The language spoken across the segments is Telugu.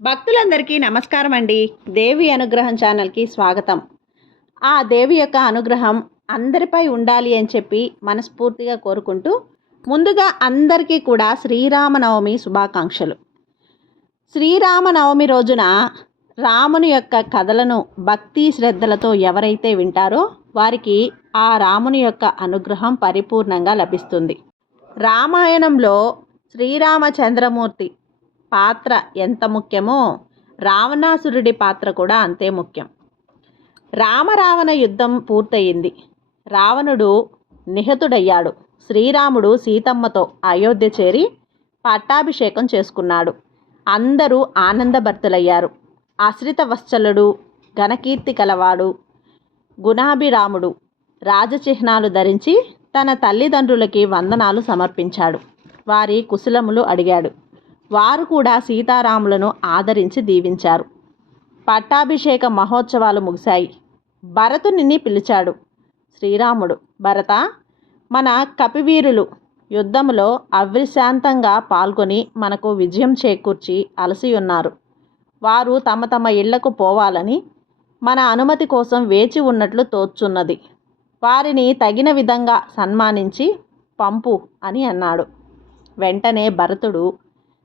భక్తులందరికీ నమస్కారం అండి. దేవి అనుగ్రహం ఛానల్కి స్వాగతం. ఆ దేవి యొక్క అనుగ్రహం అందరిపై ఉండాలి అని చెప్పి మనస్ఫూర్తిగా కోరుకుంటూ, ముందుగా అందరికీ కూడా శ్రీరామనవమి శుభాకాంక్షలు. శ్రీరామనవమి రోజున రాముని యొక్క కథలను భక్తి శ్రద్ధలతో ఎవరైతే వింటారో వారికి ఆ రాముని యొక్క అనుగ్రహం పరిపూర్ణంగా లభిస్తుంది. రామాయణంలో శ్రీరామచంద్రమూర్తి పాత్ర ఎంత ముఖ్యమో రావణాసురుడి పాత్ర కూడా అంతే ముఖ్యం. రావణ యుద్ధం పూర్తయింది. రావణుడు నిహతుడయ్యాడు. శ్రీరాముడు సీతమ్మతో అయోధ్య చేరి పట్టాభిషేకం చేసుకున్నాడు. అందరూ ఆనందభర్తులయ్యారు. ఆశ్రిత వత్సలుడు, ఘనకీర్తి కలవాడు గుణాభిరాముడు రాజచిహ్నాలు ధరించి తన తల్లిదండ్రులకి వందనాలు సమర్పించాడు. వారి కుశలములు అడిగాడు. వారు కూడా సీతారాములను ఆదరించి దీవించారు. పట్టాభిషేక మహోత్సవాలు ముగిశాయి. భరతుని పిలిచాడు. శ్రీరాముడు, భరత, మన కపివీరులు యుద్ధంలో అవిశాంతంగా పాల్గొని మనకు విజయం చేకూర్చి అలసి ఉన్నారు. వారు తమ తమ ఇళ్లకు పోవాలని మన అనుమతి కోసం వేచి ఉన్నట్లు తోచున్నది. వారిని తగిన విధంగా సన్మానించి పంపు అని అన్నాడు. వెంటనే భరతుడు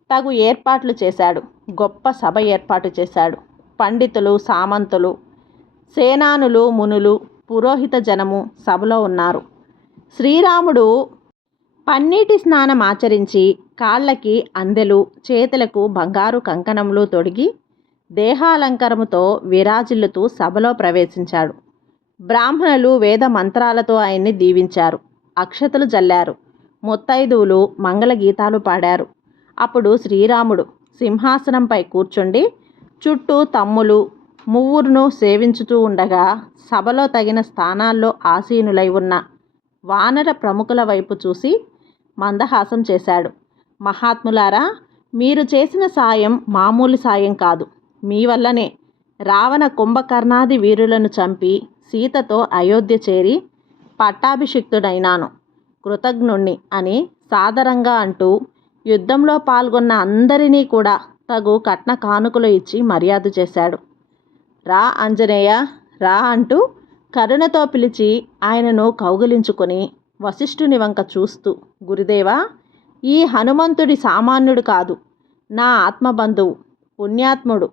తగు ఏర్పాట్లు చేశాడు. గొప్ప సభ ఏర్పాటు చేశాడు. పండితులు, సామంతులు, సేనానులు, మునులు, పురోహిత జనము సభలో ఉన్నారు. శ్రీరాముడు పన్నీటి స్నానం ఆచరించి కాళ్ళకి అందెలు, చేతులకు బంగారు కంకణములు తొడిగి దేహాలంకరముతో విరాజిల్లుతూ సభలో ప్రవేశించాడు. బ్రాహ్మణులు వేద మంత్రాలతో ఆయన్ని దీవించారు. అక్షతలు జల్లారు. ముత్తైదువులు మంగళగీతాలు పాడారు. అప్పుడు శ్రీరాముడు సింహాసనంపై కూర్చుండి చుట్టూ తమ్ములు మువ్వురును సేవించుతూ ఉండగా సభలో తగిన స్థానాల్లో ఆసీనులై ఉన్న వానర ప్రముఖుల వైపు చూసి మందహాసం చేశాడు. మహాత్ములారా, మీరు చేసిన సాయం మామూలు సాయం కాదు. మీ వల్లనే రావణ కుంభకర్ణాది వీరులను చంపి సీతతో అయోధ్య చేరి పట్టాభిషిక్తుడైనాను. కృతజ్ఞుణ్ణి అని సాదరంగా అంటూ యుద్ధంలో పాల్గొన్న అందరినీ కూడా తగు కట్న కానుకలు ఇచ్చి మర్యాద చేశాడు. రా ఆంజనేయ, రా అంటూ కరుణతో పిలిచి ఆయనను కౌగిలించుకొని వశిష్ఠుని వంక చూస్తూ, గురుదేవా, ఈ హనుమంతుడి సామాన్యుడు కాదు, నా ఆత్మబంధువు, పుణ్యాత్ముడు.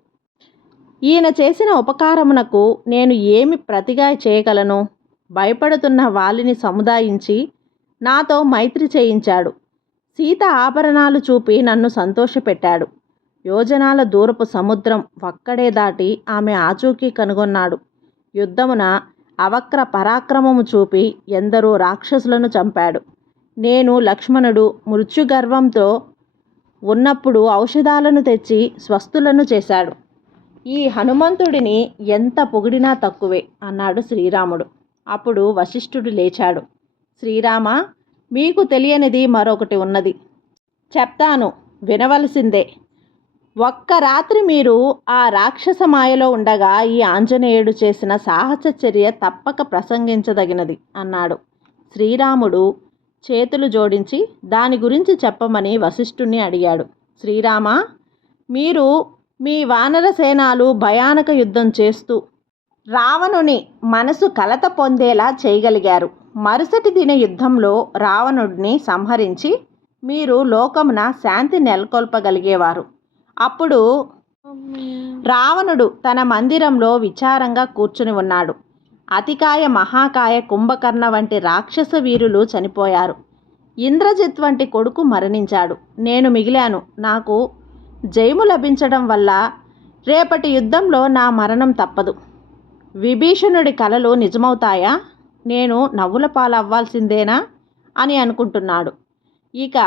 ఈయన చేసిన ఉపకారమునకు నేను ఏమి ప్రతిగా చేయగలను? భయపడుతున్న వాలిని సముదాయించి నాతో మైత్రి చేయించాడు. సీత ఆభరణాలు చూపి నన్ను సంతోషపెట్టాడు. యోజనాల దూరపు సముద్రం ఒక్కడే దాటి ఆమె ఆచూకీ కనుగొన్నాడు. యుద్ధమున అవక్ర పరాక్రమము చూపి ఎందరో రాక్షసులను చంపాడు. నేను లక్ష్మణుడు మృత్యుగర్వంతో ఉన్నప్పుడు ఔషధాలను తెచ్చి స్వస్థులను చేశాడు. ఈ హనుమంతుడిని ఎంత పొగిడినా తక్కువే అన్నాడు శ్రీరాముడు. అప్పుడు వశిష్ఠుడు లేచాడు. శ్రీరామ, మీకు తెలియనిది మరొకటి ఉన్నది. చెప్తాను, వినవలసిందే. ఒక్క రాత్రి మీరు ఆ రాక్షస మాయలో ఉండగా ఈ ఆంజనేయుడు చేసిన సాహస చర్య తప్పక ప్రసంగించదగినది అన్నాడు. శ్రీరాముడు చేతులు జోడించి దాని గురించి చెప్పమని వశిష్ఠుణ్ణి అడిగాడు. శ్రీరామ, మీరు మీ వానర సేనాలు భయానక యుద్ధం చేస్తూ రావణుని మనసు కలత పొందేలా చేయగలిగారు. మరుసటి దిన యుద్ధంలో రావణుడిని సంహరించి మీరు లోకమున శాంతి నెలకొల్పగలిగేవారు. అప్పుడు రావణుడు తన మందిరంలో విచారంగా కూర్చుని ఉన్నాడు. అతికాయ, మహాకాయ, కుంభకర్ణ వంటి రాక్షస వీరులు చనిపోయారు. ఇంద్రజిత్ వంటి కొడుకు మరణించాడు. నేను మిగిలాను. నాకు జయము లభించడం వల్ల రేపటి యుద్ధంలో నా మరణం తప్పదు. విభీషణుడి కలలు నిజమవుతాయా? నేను నవ్వుల పాలవ్వాల్సిందేనా అని అనుకుంటున్నాడు. ఇక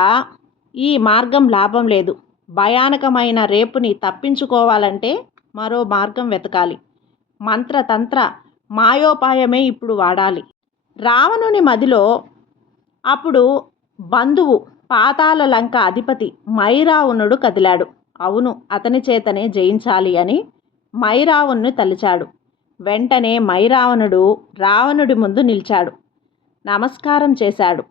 ఈ మార్గం లాభం లేదు. భయానకమైన రేపుని తప్పించుకోవాలంటే మరో మార్గం వెతకాలి. మంత్రతంత్ర మాయోపాయమే ఇప్పుడు వాడాలి. రావణుని మదిలో అప్పుడు బంధువు పాతాళ లంక అధిపతి మైరావణుడు కదిలాడు. అవును, అతని చేతనే జయించాలి అని మైరావణుని తలిచాడు. వెంటనే మైరావణుడు రావణుడి ముందు నిలిచాడు. నమస్కారం చేశాడు.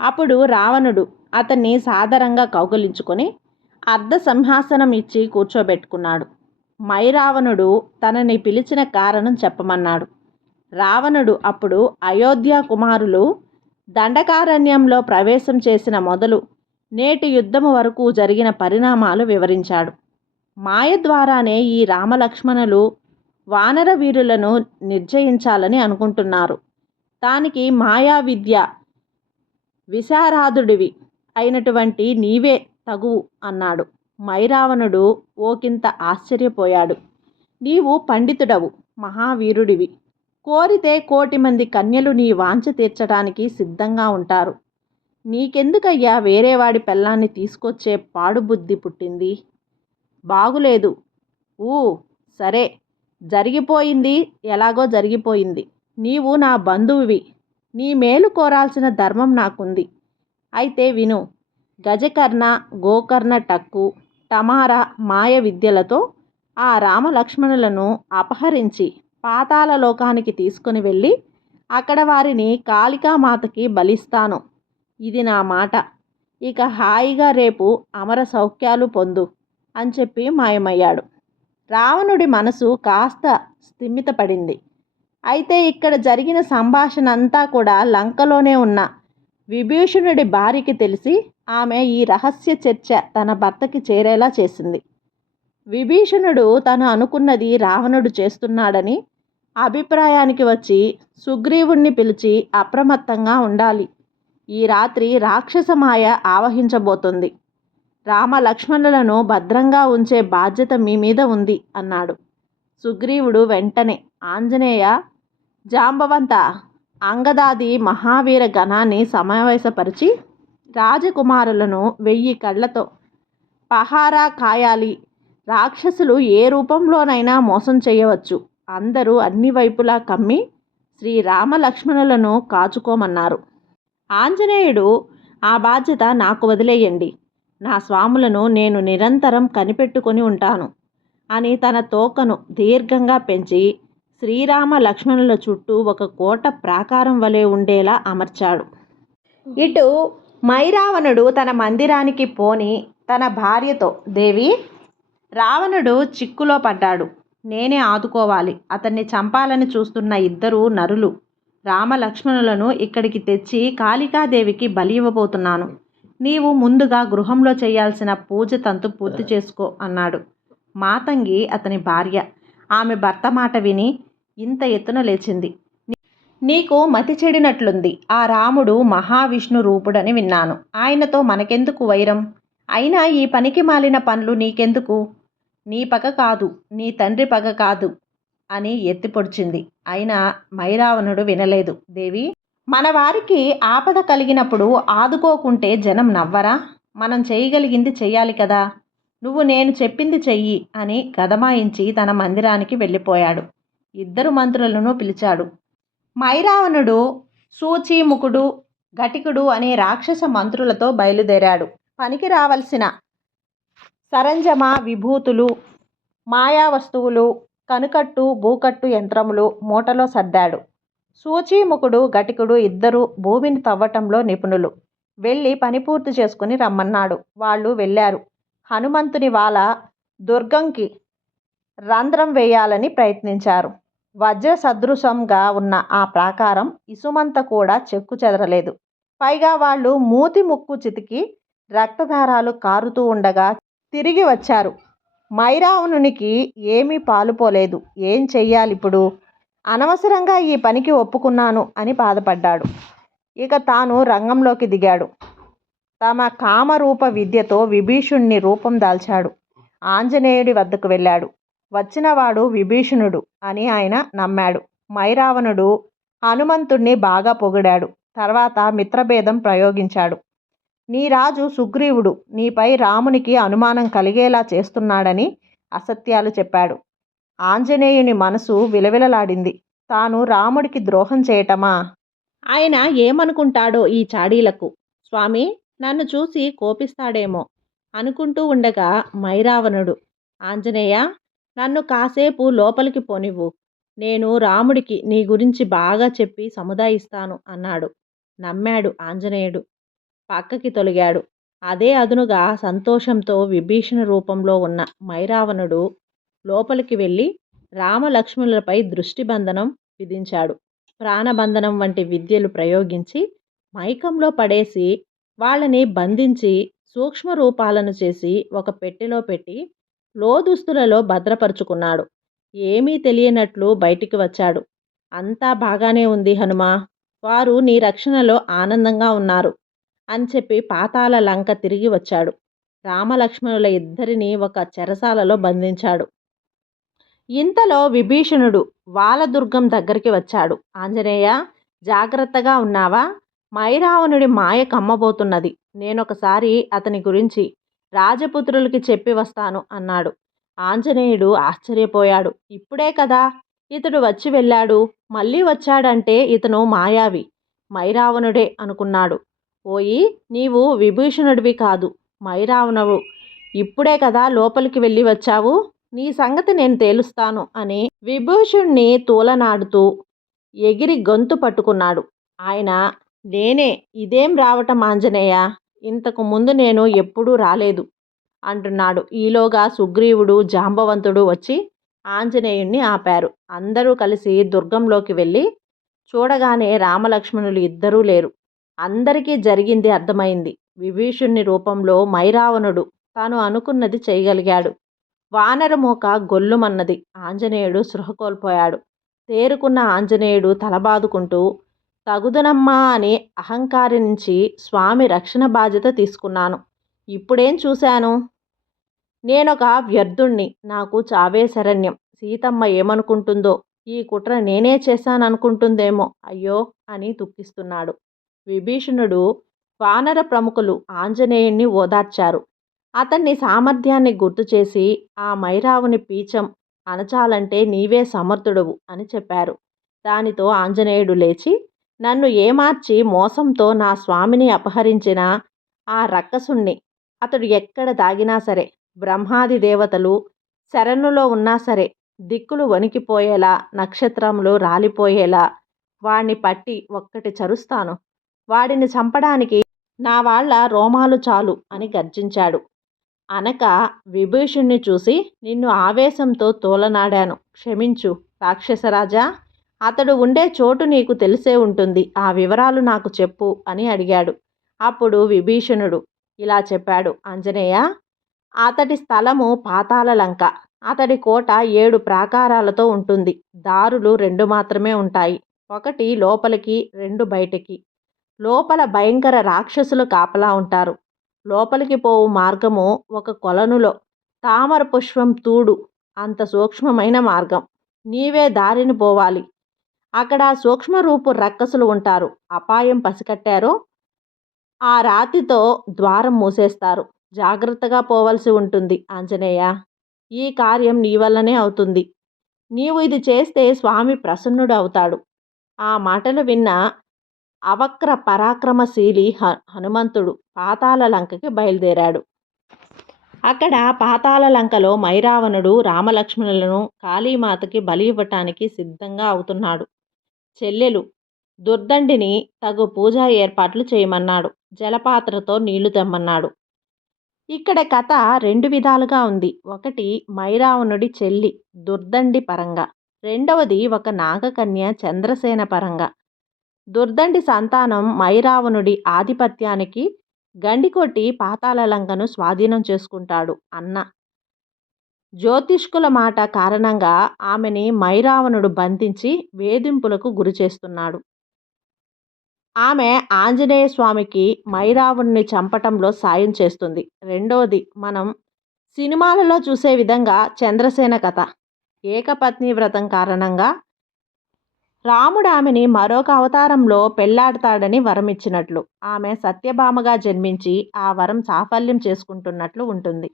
అప్పుడు రావణుడు అతన్ని సాదరంగా కౌగిలించుకొని అర్ధ సింహాసనం ఇచ్చి కూర్చోబెట్టుకున్నాడు. మైరావణుడు తనని పిలిచిన కారణం చెప్పమన్నాడు. రావణుడు అప్పుడు అయోధ్య కుమారులు దండకారణ్యంలో ప్రవేశం చేసిన మొదలు నేటి యుద్ధము వరకు జరిగిన పరిణామాలు వివరించాడు. మాయ ద్వారానే ఈ రామలక్ష్మణులు వానర వీరులను నిర్జయించాలని అనుకుంటున్నారు. దానికి మాయా విద్య విశారాదుడివి అయినటువంటి నీవే తగువు అన్నాడు. మైరావణుడు ఓకింత ఆశ్చర్యపోయాడు. నీవు పండితుడవు, మహావీరుడివి. కోరితే 1,000,000 మంది కన్యలు నీ వాంఛ తీర్చడానికి సిద్ధంగా ఉంటారు. నీకెందుకయ్యా వేరేవాడి పెళ్ళాన్ని తీసుకొచ్చే పాడుబుద్ధి పుట్టింది? బాగులేదు. సరే, జరిగిపోయింది ఎలాగో జరిగిపోయింది. నీవు నా బంధువువి. నీ మేలు కోరాల్సిన ధర్మం నాకుంది. అయితే విను. గజకర్ణ, గోకర్ణ టక్కు, టమార మాయ విద్యలతో ఆ రామలక్ష్మణులను అపహరించి పాతాళ లోకానికి తీసుకుని వెళ్ళి అక్కడ వారిని కాళికామాతకి బలిస్తాను. ఇది నా మాట. ఇక హాయిగా రేపు అమర సౌఖ్యాలు పొందు అని చెప్పి మాయమయ్యాడు. రావణుడి మనసు కాస్త స్థిమితపడింది. అయితే ఇక్కడ జరిగిన సంభాషణ అంతా కూడా లంకలోనే ఉన్న విభీషణుడి భార్యకి తెలిసి ఆమె ఈ రహస్య చర్చ తన భర్తకి చేరేలా చేసింది. విభీషణుడు తను అనుకున్నది రావణుడు చేస్తున్నాడని అభిప్రాయానికి వచ్చి సుగ్రీవుణ్ణి పిలిచి అప్రమత్తంగా ఉండాలి. ఈ రాత్రి రాక్షస మాయ ఆవహించబోతుంది. రామ లక్ష్మణులను భద్రంగా ఉంచే బాధ్యత మీ మీద ఉంది అన్నాడు. సుగ్రీవుడు వెంటనే ఆంజనేయ, జాంబవంత, అంగదాది మహావీర గణాన్ని సమావేశపరిచి రాజకుమారులను 1000 కళ్ళతో పహారా కాయాలి. రాక్షసులు ఏ రూపంలోనైనా మోసం చేయవచ్చు. అందరూ అన్ని వైపులా కమ్మి శ్రీరామ లక్ష్మణులను కాచుకోమన్నారు. ఆంజనేయుడు, ఆ బాధ్యత నాకు వదిలేయండి. నా స్వాములను నేను నిరంతరం కనిపెట్టుకొని ఉంటాను అని తన తోకను దీర్ఘంగా పెంచి శ్రీరామ లక్ష్మణుల చుట్టూ ఒక కోట ప్రాకారం వలె ఉండేలా అమర్చాడు. ఇటు మైరావణుడు తన మందిరానికి పోని తన భార్యతో, దేవి, రావణుడు చిక్కులో పడ్డాడు. నేనే ఆదుకోవాలి. అతన్ని చంపాలని చూస్తున్న 2 నరులు రామలక్ష్మణులను ఇక్కడికి తెచ్చి కాళికాదేవికి బలి ఇవ్వబోతున్నాను. నీవు ముందుగా గృహంలో చేయాల్సిన పూజ తంతు పూర్తి చేసుకో అన్నాడు. మాతంగి అతని భార్య. ఆమె భర్త మాట విని ఇంత ఎత్తున లేచింది. నీకు మతి చెడినట్లుంది. ఆ రాముడు మహావిష్ణు రూపుడని విన్నాను. ఆయనతో మనకెందుకు వైరం? అయినా ఈ పనికి మాలిన పనులు నీకెందుకు? నీ పగ కాదు, నీ తండ్రి పగ కాదు అని ఎత్తిపొడిచింది. అయినా మైరావణుడు వినలేదు. దేవి, మన వారికి ఆపద కలిగినప్పుడు ఆదుకోకుంటే జనం నవ్వరా? మనం చేయగలిగింది చెయ్యాలి కదా. నువ్వు నేను చెప్పింది చెయ్యి అని గదమాయించి తన మందిరానికి వెళ్ళిపోయాడు. 2 మంత్రులను పిలిచాడు. మైరావణుడు సూచీముఖుడు, ఘటికుడు అనే రాక్షస మంత్రులతో బయలుదేరాడు. పనికి రావలసిన సరంజమ, విభూతులు, మాయా వస్తువులు, కనుకట్టు, భూకట్టు యంత్రములు మూటలో సర్దాడు. సూచీముఖుడు, ఘటికుడు 2 భూమిని తవ్వటంలో నిపుణులు. వెళ్ళి పని పూర్తి చేసుకుని రమ్మన్నాడు. వాళ్ళు వెళ్ళారు. హనుమంతుని వాళ్ళ దుర్గంకి రంధ్రం వేయాలని ప్రయత్నించారు. వజ్ర సదృశంగా ఉన్న ఆ ప్రాకారం ఇసుమంత కూడా చెక్కు చెదరలేదు. పైగా వాళ్ళు మూతి ముక్కు చితికి రక్తధారాలు కారుతూ ఉండగా తిరిగి వచ్చారు. మైరావణునికి ఏమీ పాలుపోలేదు. ఏం చెయ్యాలిప్పుడు? అనవసరంగా ఈ పనికి ఒప్పుకున్నాను అని బాధపడ్డాడు. ఇక తాను రంగంలోకి దిగాడు. తమ కామరూప విద్యతో విభీషణుని రూపం దాల్చాడు. ఆంజనేయుడి వద్దకు వెళ్ళాడు. వచ్చినవాడు విభీషణుడు అని ఆయన నమ్మాడు. మైరావణుడు హనుమంతుణ్ణి బాగా పొగిడాడు. తర్వాత మిత్రభేదం ప్రయోగించాడు. నీ రాజు సుగ్రీవుడు నీపై రామునికి అనుమానం కలిగేలా చేస్తున్నాడని అసత్యాలు చెప్పాడు. ఆంజనేయుని మనసు విలవిలలాడింది. తాను రాముడికి ద్రోహం చేయటమా? ఆయన ఏమనుకుంటాడో ఈ చాడీలకు. స్వామి, నన్ను చూసి కోపిస్తాడేమో అనుకుంటూ ఉండగా మైరావణుడు, ఆంజనేయ, నన్ను కాసేపు లోపలికి పోనివ్వు. నేను రాముడికి నీ గురించి బాగా చెప్పి సముదాయిస్తాను అన్నాడు. నమ్మాడు ఆంజనేయుడు. పక్కకి తొలగాడు. అదే అదునుగా సంతోషంతో విభీషణ రూపంలో ఉన్న మైరావణుడు లోపలికి వెళ్ళి రామలక్ష్మణులపై దృష్టిబంధనం విధించాడు. ప్రాణబంధనం వంటి విద్యలు ప్రయోగించి మైకంలో పడేసి వాళ్ళని బంధించి సూక్ష్మ రూపాలను చేసి ఒక పెట్టెలో పెట్టి లోదుస్తులలో భద్రపరుచుకున్నాడు. ఏమీ తెలియనట్లు బయటికి వచ్చాడు. అంతా బాగానే ఉంది హనుమా, వారు నీ రక్షణలో ఆనందంగా ఉన్నారు అని చెప్పి పాతాళ లంక తిరిగి వచ్చాడు. రామలక్ష్మణుల ఇద్దరిని ఒక చెరసాలలో బంధించాడు. ఇంతలో విభీషణుడు వాలదుర్గం దగ్గరికి వచ్చాడు. ఆంజనేయ, జాగ్రత్తగా ఉన్నావా? మైరావణుడి మాయ కమ్మబోతున్నది. నేనొకసారి అతని గురించి రాజపుత్రులకి చెప్పి వస్తాను అన్నాడు. ఆంజనేయుడు ఆశ్చర్యపోయాడు. ఇప్పుడే కదా ఇతడు వచ్చి వెళ్ళాడు, మళ్ళీ వచ్చాడంటే ఇతను మాయావి, మైరావణుడే అనుకున్నాడు. ఓయి, నీవు విభీషణుడివి కాదు, మైరావణువు. ఇప్పుడే కదా లోపలికి వెళ్ళి వచ్చావు, నీ సంగతి నేను తేలుస్తాను అని విభూషుణ్ణి తూలనాడుతూ ఎగిరి గొంతు పట్టుకున్నాడు. ఆయన, నేనే, ఇదేం రావటం ఆంజనేయ, ఇంతకు ముందు నేను ఎప్పుడూ రాలేదు అంటున్నాడు. ఈలోగా సుగ్రీవుడు, జాంబవంతుడు వచ్చి ఆంజనేయుణ్ణి ఆపారు. అందరూ కలిసి దుర్గంలోకి వెళ్ళి చూడగానే రామలక్ష్మణులు ఇద్దరూ లేరు. అందరికీ జరిగింది అర్థమైంది. విభీషుణ్ణి రూపంలో మైరావణుడు తాను అనుకున్నది చేయగలిగాడు. వానరమూక గొల్లుమన్నది. ఆంజనేయుడు సృహ కోల్పోయాడు. తేరుకున్న ఆంజనేయుడు తలబాదుకుంటూ, తగుదనమ్మా అని అహంకారి నుంచి స్వామి రక్షణ బాధ్యత తీసుకున్నాను. ఇప్పుడేం చూశాను? నేనొక వ్యర్థుణ్ణి, నాకు చావే శరణ్యం. సీతమ్మ ఏమనుకుంటుందో, ఈ కుట్ర నేనే చేశాననుకుంటుందేమో, అయ్యో అని దుఃఖిస్తున్నాడు. విభీషణుడు, వానర ప్రముఖులు ఆంజనేయుణ్ణి ఓదార్చారు. అతన్ని సామర్థ్యాన్ని గుర్తుచేసి, ఆ మైరావుని పీచం అణచాలంటే నీవే సమర్థుడవు అని చెప్పారు. దానితో ఆంజనేయుడు లేచి, నన్ను ఏమార్చి మోసంతో నా స్వామిని అపహరించిన ఆ రక్కసుణ్ణి, అతడు ఎక్కడ దాగినా సరే, బ్రహ్మాది దేవతలు శరణులో ఉన్నా సరే, దిక్కులు వణికిపోయేలా, నక్షత్రములు రాలిపోయేలా వాణ్ణి పట్టి ఒక్కటి చరుస్తాను. వాడిని చంపడానికి నా వాళ్ళ రోమాలు చాలు అని గర్జించాడు. అనక విభీషుణ్ణి చూసి, నిన్ను ఆవేశంతో తోలనాడాను, క్షమించు రాక్షసరాజా. అతడు ఉండే చోటు నీకు తెలిసే ఉంటుంది, ఆ వివరాలు నాకు చెప్పు అని అడిగాడు. అప్పుడు విభీషణుడు ఇలా చెప్పాడు. ఆంజనేయ, అతడి స్థలము పాతాళ లంక. అతడి కోట 7 ప్రాకారాలతో ఉంటుంది. దారులు 2 మాత్రమే ఉంటాయి. ఒకటి లోపలికి, 2 బయటికి. లోపల భయంకర రాక్షసులు కాపలా ఉంటారు. లోపలికి పోవు మార్గము ఒక కొలనులో తామర పుష్పం తూడు అంత సూక్ష్మమైన మార్గం. నీవే దారిని పోవాలి. అక్కడ సూక్ష్మరూపు రక్కసులు ఉంటారు. అపాయం పసికట్టారో ఆ రాతితో ద్వారం మూసేస్తారు. జాగ్రత్తగా పోవలసి ఉంటుంది ఆంజనేయ. ఈ కార్యం నీ వల్లనే అవుతుంది. నీవు ఇది చేస్తే స్వామి ప్రసన్నుడు అవుతాడు. ఆ మాటలు విన్న అవక్ర పరాక్రమశీలి హనుమంతుడు పాతాళ లంకకి బయలుదేరాడు. అక్కడ పాతాళ లంకలో మైరావణుడు రామలక్ష్మణులను కాళీమాతకి బలి ఇవ్వటానికి సిద్ధంగా అవుతున్నాడు. చెల్లెలు దుర్దండిని తగు పూజా ఏర్పాట్లు చేయమన్నాడు. జలపాత్రతో నీళ్లు తెమ్మన్నాడు. ఇక్కడ కథ 2 విధాలుగా ఉంది. ఒకటి మైరావణుడి చెల్లి దుర్దండి పరంగా, రెండవది ఒక నాగకన్య చంద్రసేన పరంగా. దుర్దండి సంతానం మైరావణుడి ఆధిపత్యానికి గండికొట్టి పాతాళ లంకను స్వాధీనం చేసుకుంటాడు అన్న జ్యోతిష్కుల మాట కారణంగా ఆమెని మైరావణుడు బంధించి వేధింపులకు గురి చేస్తున్నాడు. ఆమె ఆంజనేయ స్వామికి మైరావణుని చంపటంలో సాయం చేస్తుంది. రెండవది మనం సినిమాలలో చూసే విధంగా చంద్రసేన కథ. ఏకపత్ని వ్రతం కారణంగా రాముడు ఆమెని మరొక అవతారంలో పెళ్లాడతాడని వరం ఇచ్చినట్లు, ఆమె సత్యభామగా జన్మించి ఆ వరం సాఫల్యం చేసుకుంటున్నట్లు ఉంటుంది.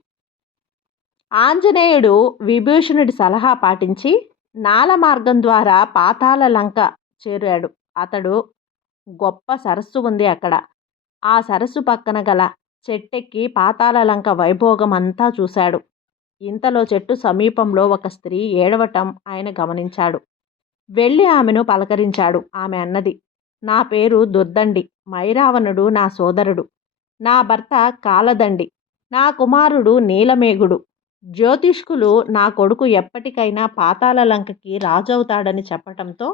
ఆంజనేయుడు విభీషణుడి సలహా పాటించి నాల మార్గం ద్వారా పాతాళ లంక చేరాడు. అతడు గొప్ప సరస్సు ఉంది అక్కడ. ఆ సరస్సు పక్కన గల చెట్టెక్కి పాతాళ లంక వైభోగం అంతా చూశాడు. ఇంతలో చెట్టు సమీపంలో ఒక స్త్రీ ఏడవటం ఆయన గమనించాడు. వెళ్ళి ఆమెను పలకరించాడు. ఆమె అన్నది, నా పేరు దుర్దండి, మైరావణుడు నా సోదరుడు. నా భర్త కాలదండి, నా కుమారుడు నీలమేఘుడు. జ్యోతిష్కులు నా కొడుకు ఎప్పటికైనా పాతాళ లంకకి రాజవుతాడని చెప్పటంతో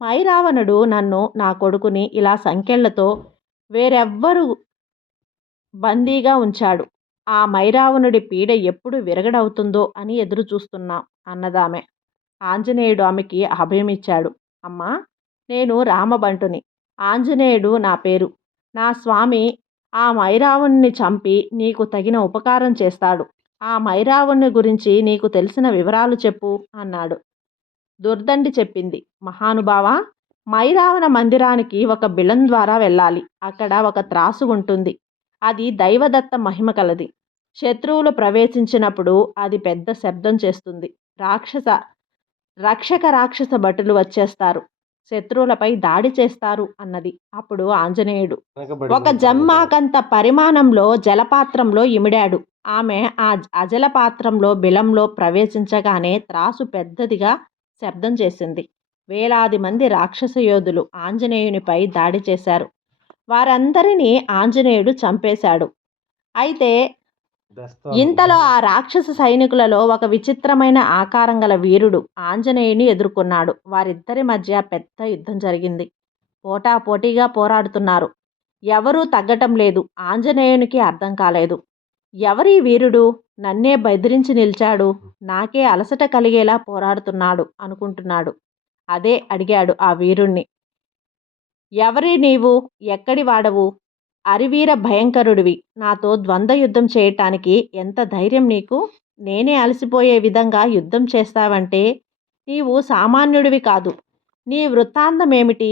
మైరావణుడు నన్ను, నా కొడుకుని ఇలా సంకెళ్లతో వేరెవ్వరు బందీగా ఉంచాడు. ఆ మైరావణుడి పీడ ఎప్పుడు విరగడవుతుందో అని ఎదురు చూస్తున్నాం అన్నదామె. ఆంజనేయుడు ఆమెకి అభయమిచ్చాడు. అమ్మా, నేను రామబంటుని. ఆంజనేయుడు నా పేరు. నా స్వామి ఆ మైరావణ్ణి చంపి నీకు తగిన ఉపకారం చేస్తాడు. ఆ మైరావణ్ణి గురించి నీకు తెలిసిన వివరాలు చెప్పు అన్నాడు. దుర్దండి చెప్పింది. మహానుభావా, మైరావణ మందిరానికి ఒక బిలం ద్వారా వెళ్ళాలి. అక్కడ ఒక త్రాసు ఉంటుంది. అది దైవదత్త మహిమ కలది. శత్రువులు ప్రవేశించినప్పుడు అది పెద్ద శబ్దం చేస్తుంది. రాక్షస భటులు వచ్చేస్తారు, శత్రువులపై దాడి చేస్తారు అన్నది. అప్పుడు ఆంజనేయుడు ఒక జమ్మాకంత పరిమాణంలో జలపాత్రంలో ఇమిడాడు. ఆమె ఆ అజలపాత్రంలో బిలంలో ప్రవేశించగానే త్రాసు పెద్దదిగా శబ్దం చేసింది. వేలాది మంది రాక్షస యోధులు ఆంజనేయునిపై దాడి చేశారు. వారందరినీ ఆంజనేయుడు చంపేశాడు. అయితే ఇంతలో ఆ రాక్షస సైనికులలో ఒక విచిత్రమైన ఆకారం గల వీరుడు ఆంజనేయుని ఎదుర్కొన్నాడు. వారిద్దరి మధ్య పెద్ద యుద్ధం జరిగింది. పోటాపోటీగా పోరాడుతున్నారు. ఎవరూ తగ్గటం లేదు. ఆంజనేయునికి అర్థం కాలేదు. ఎవరి వీరుడు నన్నే బెదిరించి నిలిచాడు, నాకే అలసట కలిగేలా పోరాడుతున్నాడు అనుకుంటున్నాడు. అదే అడిగాడు ఆ వీరుణ్ణి. ఎవరి నీవు, ఎక్కడి వాడవు? అరివీర భయంకరుడివి. నాతో ద్వంద్వ యుద్ధం చేయటానికి ఎంత ధైర్యం నీకు? నేనే అలసిపోయే విధంగా యుద్ధం చేస్తావంటే నీవు సామాన్యుడివి కాదు. నీ వృత్తాంతమేమిటి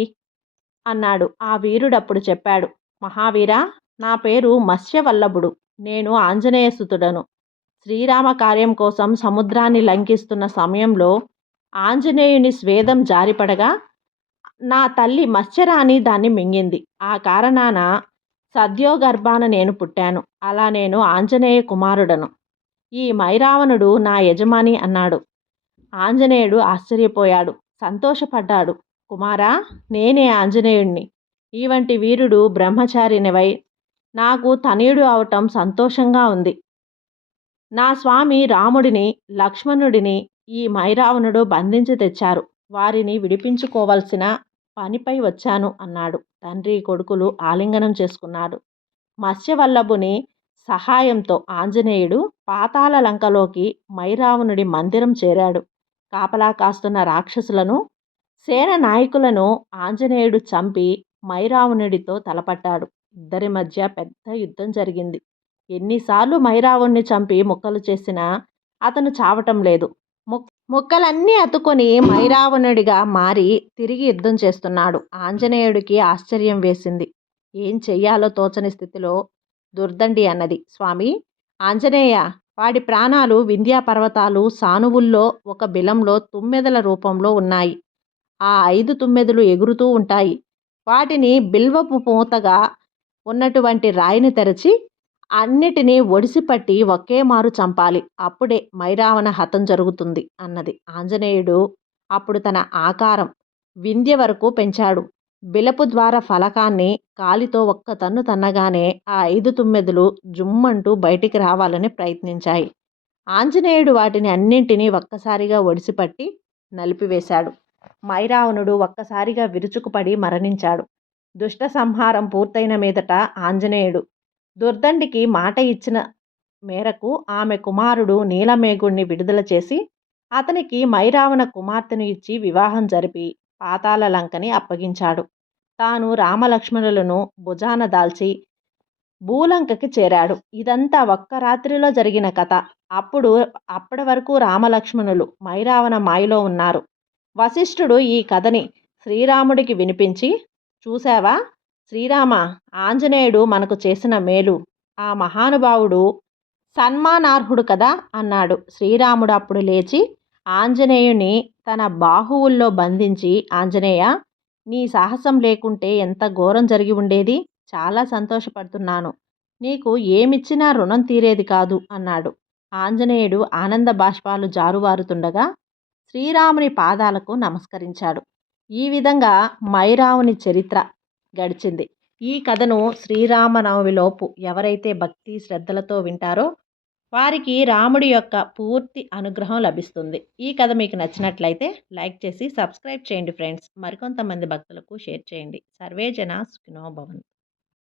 అన్నాడు. ఆ వీరుడప్పుడు చెప్పాడు. మహావీరా, నా పేరు మత్స్యవల్లభుడు. నేను ఆంజనేయసుతుడను. శ్రీరామ కార్యం కోసం సముద్రాన్ని లంఘిస్తున్న సమయంలో ఆంజనేయుని స్వేదం జారిపడగా నా తల్లి మత్స్యరాణి దాన్ని మింగింది. ఆ కారణాన సద్యోగర్భాన నేను పుట్టాను. అలా నేను ఆంజనేయ కుమారుడను. ఈ మైరావణుడు నా యజమాని అన్నాడు. ఆంజనేయుడు ఆశ్చర్యపోయాడు, సంతోషపడ్డాడు. కుమారా, నేనే ఆంజనేయుణ్ణి. ఈ వంటి వీరుడు బ్రహ్మచారినివై నాకు తనయుడు అవటం సంతోషంగా ఉంది. నా స్వామి రాముడిని, లక్ష్మణుడిని ఈ మైరావణుడు బంధించి తెచ్చారు. వారిని విడిపించుకోవలసిన పనిపై వచ్చాను అన్నాడు. తండ్రి కొడుకులు ఆలింగనం చేసుకున్నాడు. మత్స్యవల్లభుని సహాయంతో ఆంజనేయుడు పాతాళ లంకలోకి మైరావణుడి మందిరం చేరాడు. కాపలా కాస్తున్న రాక్షసులను, సేన నాయకులను ఆంజనేయుడు చంపి మైరావణుడితో తలపట్టాడు. ఇద్దరి మధ్య పెద్ద యుద్ధం జరిగింది. ఎన్నిసార్లు మైరావణ్ణి చంపి ముక్కలు చేసినా అతను చావటం లేదు. ముక్కలన్నీ అతుకొని మైరావణుడిగా మారి తిరిగి యుద్ధం చేస్తున్నాడు. ఆంజనేయుడికి ఆశ్చర్యం వేసింది. ఏం చెయ్యాలో తోచని స్థితిలో దుర్దండి అన్నది. స్వామి ఆంజనేయ, వాడి ప్రాణాలు వింధ్యా పర్వతాలు సానువుల్లో ఒక బిలంలో తుమ్మెదల రూపంలో ఉన్నాయి. ఆ 5 తుమ్మెదలు ఎగురుతూ ఉంటాయి. వాటిని బిల్వపు మూతగా ఉన్నటువంటి రాయిని తెరచి అన్నిటినీ ఒడిసిపట్టి ఒకే మారు చంపాలి. అప్పుడే మైరావణ హతం జరుగుతుంది అన్నది. ఆంజనేయుడు అప్పుడు తన ఆకారం వింధ్య వరకు పెంచాడు. బిలపు ద్వార ఫలకాన్ని కాలితో ఒక్క తన్ను తన్నగానే ఆ 5 తుమ్మెదలు జుమ్మంటూ బయటికి రావాలని ప్రయత్నించాయి. ఆంజనేయుడు వాటిని అన్నింటినీ ఒక్కసారిగా ఒడిసిపట్టి నలిపివేశాడు. మైరావణుడు ఒక్కసారిగా విరుచుకుపడి మరణించాడు. దుష్ట సంహారం పూర్తయిన మీదట ఆంజనేయుడు దుర్దండికి మాట ఇచ్చిన మేరకు ఆమె కుమారుడు నీలమేఘుణ్ణి విడుదల చేసి అతనికి మైరావణ కుమార్తెను ఇచ్చి వివాహం జరిపి పాతాళ లంకని అప్పగించాడు. తాను రామలక్ష్మణులను భుజాన దాల్చి భూలంకకి చేరాడు. ఇదంతా ఒక్క రాత్రిలో జరిగిన కథ. అప్పటి వరకు రామలక్ష్మణులు మైరావణ మాయలో ఉన్నారు. వశిష్ఠుడు ఈ కథని శ్రీరాముడికి వినిపించి, చూశావా శ్రీరామ, ఆంజనేయుడు మనకు చేసిన మేలు. ఆ మహానుభావుడు సన్మానార్హుడు కదా అన్నాడు. శ్రీరాముడు అప్పుడు లేచి ఆంజనేయుని తన బాహువుల్లో బంధించి, ఆంజనేయ, నీ సాహసం లేకుంటే ఎంత ఘోరం జరిగి ఉండేది. చాలా సంతోషపడుతున్నాను. నీకు ఏమిచ్చినా రుణం తీరేది కాదు అన్నాడు. ఆంజనేయుడు ఆనంద బాష్పాలు జారువారుతుండగా శ్రీరాముని పాదాలకు నమస్కరించాడు. ఈ విధంగా మైరావుని చరిత్ర గడిచింది. ఈ కథను శ్రీరామనవమిలోపు ఎవరైతే భక్తి శ్రద్ధలతో వింటారో వారికి రాముడి యొక్క పూర్తి అనుగ్రహం లభిస్తుంది. ఈ కథ మీకు నచ్చినట్లయితే లైక్ చేసి సబ్స్క్రైబ్ చేయండి ఫ్రెండ్స్. మరికొంతమంది భక్తులకు షేర్ చేయండి. సర్వే జన సుఖినో భవంతు.